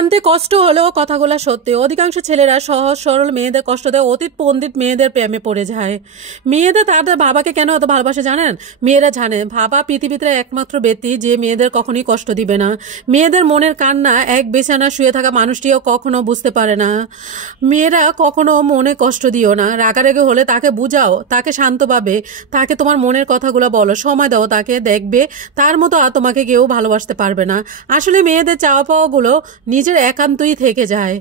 জানতে কষ্ট হলেও কথাগুলো সত্যি। অধিকাংশ ছেলেরা সহজ সরল মেয়েদের কষ্ট দেয়, অতীত পণ্ডিত মেয়েদের প্রেমে পড়ে যায়। মেয়েদের তাদের বাবাকে কেন এত ভালোবাসে জানেন? মেয়েরা জানে বাবা পৃথিবীতে একমাত্র ব্যক্তি যে মেয়েদের কখনোই কষ্ট দিবে না। মেয়েদের মনের কান্না এক বিছানা শুয়ে থাকা মানুষটিও কখনো বুঝতে পারে না। মেয়েরা কখনো মনে কষ্ট দিও না, রাগারাগি হলে তাকে বুঝাও, তাকে শান্তভাবে, তাকে তোমার মনের কথাগুলো বলো, সময় দাও তাকে, দেখবে তার মতো আর তোমাকে কেউ ভালোবাসতে পারবে না। আসলে মেয়েদের চাওয়া পাওয়াগুলো নিজের একান্তই থেকে যায়,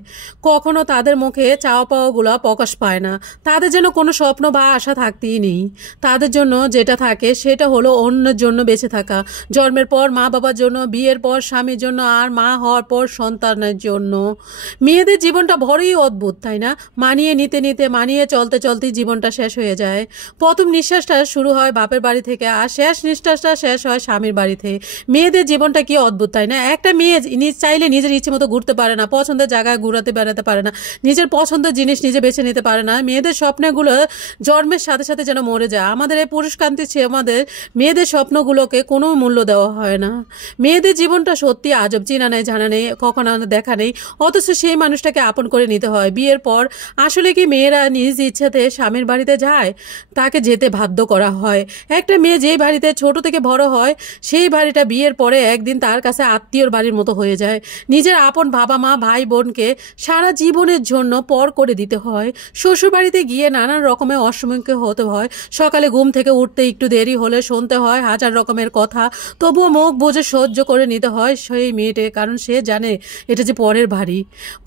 কখনো তাদের মুখে চাওয়া পাওয়াগুলো প্রকাশ পায় না। তাদের যেন কোনো স্বপ্ন বা আশা থাকতেই নেই। তাদের জন্য যেটা থাকে সেটা হলো অন্যের জন্য বেঁচে থাকা, জন্মের পর মা বাবার জন্য, বিয়ের পর স্বামীর জন্য, আর মা হওয়ার পর সন্তানের জন্য। মেয়েদের জীবনটা বড়ই অদ্ভুত, তাই না? মানিয়ে নিতে নিতে, মানিয়ে চলতে চলতেই জীবনটা শেষ হয়ে যায়। প্রথম নিঃশ্বাসটা শুরু হয় বাপের বাড়ি থেকে, আর শেষ নিঃশ্বাসটা শেষ হয় স্বামীর বাড়িতে। মেয়েদের জীবনটা কি অদ্ভুত, তাই না? একটা মেয়ে চাইলে নিজের ইচ্ছে মতো ঘুরতে পারে না, পছন্দের জায়গায় ঘুরাতে বেড়াতে পারে না, নিজের পছন্দের জিনিস নিজে বেছে নিতে পারে না। মেয়েদের স্বপ্নগুলো জন্মের সাথে সাথে যেন মরে যায়। আমাদের এই পুরুষকান্তি আমাদের মেয়েদের স্বপ্নগুলোকে কোনো মূল্য দেওয়া হয় না। মেয়েদের জীবনটা সত্যি আজব, চেনা নেই, জানা নেই, কখনো দেখা নেই, অথচ সেই মানুষটাকে আপন করে নিতে হয় বিয়ের পর। আসলে কি মেয়েরা নিজ ইচ্ছাতে স্বামীর বাড়িতে যায়? তাকে যেতে বাধ্য করা হয়। একটা মেয়ে যেই বাড়িতে ছোট থেকে বড় হয়, সেই বাড়িটা বিয়ের পরে একদিন তার কাছে আত্মীয়র বাড়ির মতো হয়ে যায়। নিজের আপন বাবা মা ভাই বোনকে সারা জীবনের জন্য পর করে দিতে হয়। শ্বশুর বাড়িতে গিয়ে নানান রকমের অসম্মুখীন হতে হয়। সকালে ঘুম থেকে উঠতে একটু দেরি হলে শুনতে হয় হাজার রকমের কথা, তবুও মুখ বুঝে সহ্য করে নিতে হয় সেই মেয়েটে, কারণ সে জানে এটা যে পরের বাড়ি,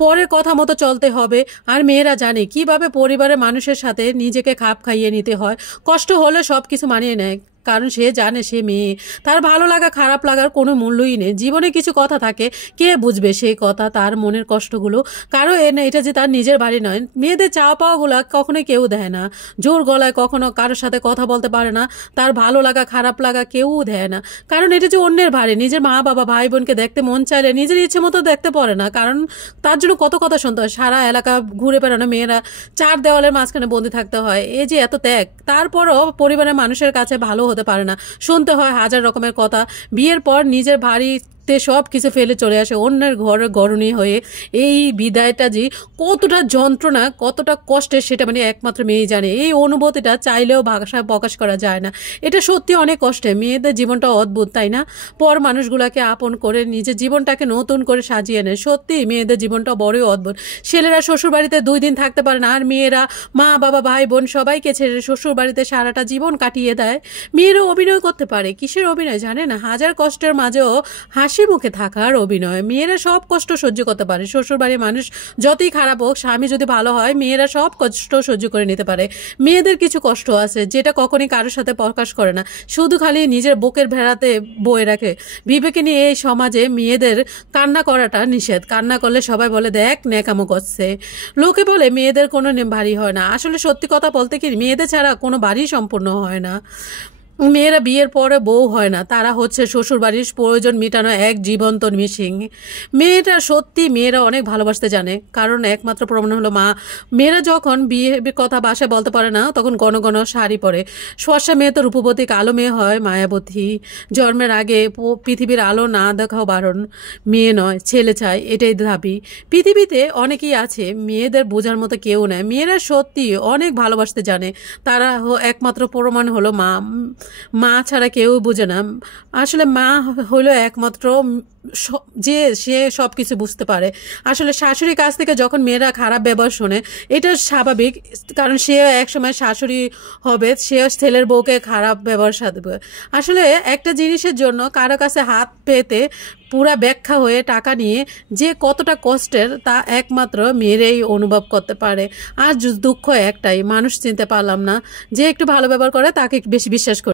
পরের কথা মতো চলতে হবে। আর মেয়েরা জানে কিভাবে পরিবারের মানুষের সাথে নিজেকে খাপ খাইয়ে নিতে হয়। কষ্ট হলে সব কিছু মানিয়ে নেয়, কারণ সে জানে সে মেয়ে, তার ভালো লাগা খারাপ লাগার কোনো মূল্যই নেই। জীবনে কিছু কথা থাকে, কে বুঝবে সেই কথা, তার মনের কষ্টগুলো? কারো এটা যে তার নিজের বাড়ি নয়। মেয়েদের চাওয়া পাওয়াগুলো কখনোই কেউ দেয় না, জোর গলায় কখনো কারোর সাথে কথা বলতে পারে না, তার ভালো লাগা খারাপ লাগা কেউ দেয় না, কারণ এটা যে অন্যের বাড়ি। নিজের মা বাবা ভাই বোনকে দেখতে মন চাইলে নিজের ইচ্ছে মতো দেখতে পারে না, কারণ তার জন্য কত কথা শুনতে হয়। সারা এলাকা ঘুরে বেড়ানো মেয়েরা চার দেওয়ালের মাঝখানে বন্দি থাকতে হয়, এই যে এত ত্যাগ, তারপরও পরিবারের মানুষের কাছে ভালো হতে পারে না, শুনতে হয় হাজার রকমের কথা। বিয়ের পর নিজের বাড়িতে সব কিছু ফেলে চলে আসে অন্যের ঘরের গরুণী হয়ে। এই বিদায়টা যে কতটা যন্ত্রণা, কতটা কষ্টের, সেটা মানে একমাত্র মেয়েই জানে। এই অনুভূতিটা চাইলেও ভাষায় প্রকাশ করা যায় না। এটা সত্যি অনেক কষ্টে। মেয়েদের জীবনটা অদ্ভুত, তাই না? পর মানুষগুলাকে আপন করে নিজের জীবনটাকে নতুন করে সাজিয়ে নেয়। সত্যি মেয়েদের জীবনটা বড়ই অদ্ভুত। ছেলেরা শ্বশুর বাড়িতে 2 দিন থাকতে পারে না, আর মেয়েরা মা বাবা ভাই বোন সবাইকে ছেড়ে শ্বশুর বাড়িতে সারাটা জীবন কাটিয়ে দেয়। মেয়েরা অভিনয় করতে পারে। কিসের অভিনয় জানে না? হাজার কষ্টের মাঝেও হাসি মুখে থাকার অভিনয়। মেয়েরা সব কষ্ট সহ্য করতে পারে। শ্বশুরবাড়ির মানুষ যতই খারাপ হোক, স্বামী যদি ভালো হয়, মেয়েরা সব কষ্ট সহ্য করে নিতে পারে। মেয়েদের কিছু কষ্ট আছে যেটা কখনই কারোর সাথে প্রকাশ করে না, শুধু খালি নিজের বুকের ভেড়াতে বয়ে রাখে। বিবেকে নিয়ে এই সমাজে মেয়েদের কান্না করাটা নিষেধ। কান্না করলে সবাই বলে দেখ ন্যাকামো করছে। লোকে বলে মেয়েদের কোনো বাড়ি হয় না। আসলে সত্যি কথা বলতে কি, মেয়েদের ছাড়া কোনো বাড়ি সম্পূর্ণ হয় না। মেয়েরা বিয়ের পরে বউ হয় না, তারা হচ্ছে শ্বশুরবাড়ির প্রয়োজন মেটানো এক জীবন্ত মিশিং। মেয়েটা সত্যি মেয়েরা অনেক ভালোবাসতে জানে, কারণ একমাত্র প্রমাণ হলো মা। মেয়েরা যখন বিয়ের কথা বাসায় বলতে পারে না, তখন ঘন ঘন শাড়ি পরে। ফর্সা মেয়ে তো রূপবতী, কালো মেয়ে হয় মায়াবতী। জন্মের আগে পৃথিবীর আলো না দেখাও বারণ। মেয়ে নয় ছেলে চায়, এটাই দাবি। পৃথিবীতে অনেকেই আছে, মেয়েদের বোঝার মতো কেউ নেই। মেয়েরা সত্যি অনেক ভালোবাসতে জানে, তারা একমাত্র প্রমাণ হলো মা। মা ছাড়া কেউ বোঝে না। আসলে মা হলো একমাত্র যে সে সব কিছু বুঝতে পারে। আসলে শাশুড়ির কাছ থেকে যখন মেয়েরা খারাপ ব্যবহার শোনে, এটা স্বাভাবিক, কারণ সে একসময় শাশুড়ি হবে, সে ছেলের বউকে খারাপ ব্যবহার সাথে। আসলে একটা জিনিসের জন্য কারো কাছে হাত পেতে পুরা ব্যাখ্যা হয়ে টাকা নিয়ে যে কতটা কষ্টের, তা একমাত্র মেয়েরাই অনুভব করতে পারে। আর দুঃখ একটাই, মানুষ চিনতে পারলাম না। যে একটু ভালো ব্যবহার করে তাকে বেশি বিশ্বাস করে।